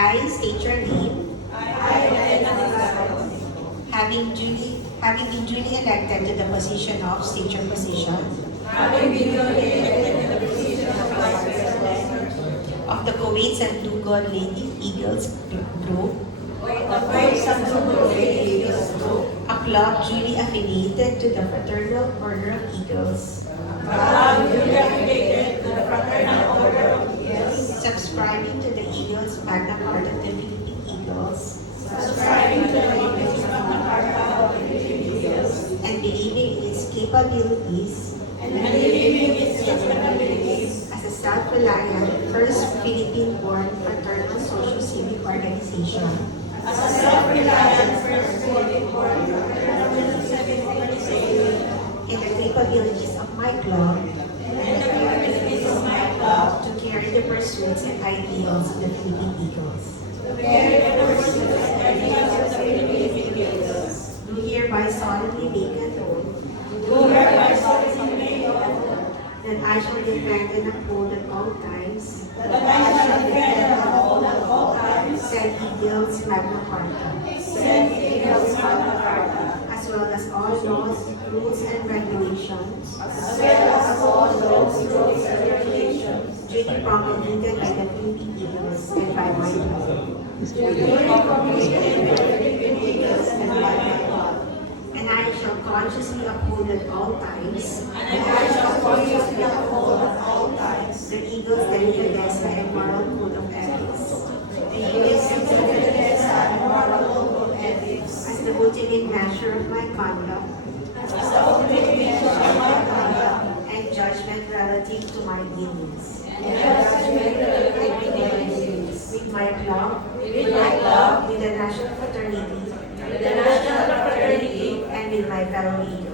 I state your name. Having been duly elected to the position of, state your position, of the Kuwait Sandugon Lady Eagles Group, a club duly affiliated to the Fraternal Order of Eagles, subscribing to the Eagles Magna Carta of the Philippine Eagles, and believing in its capabilities as a self-reliant, first Philippine-born fraternal social civic organization, in the capabilities of my club to carry the pursuits and ideals of the Philippine Eagles. Do hereby solemnly make an oath that I shall defend and uphold at all times said Eagles Magna Carta, as well as all laws, rules, and regulations duly promulgated by the Philippine Eagles and by my club. And I shall consciously uphold at all times the Eagles Delicadeza and Moral Code of Ethics as the ultimate measure of my conduct and judgment relative to my dealings with my club, with the national fraternity, and with my fellow Eagles.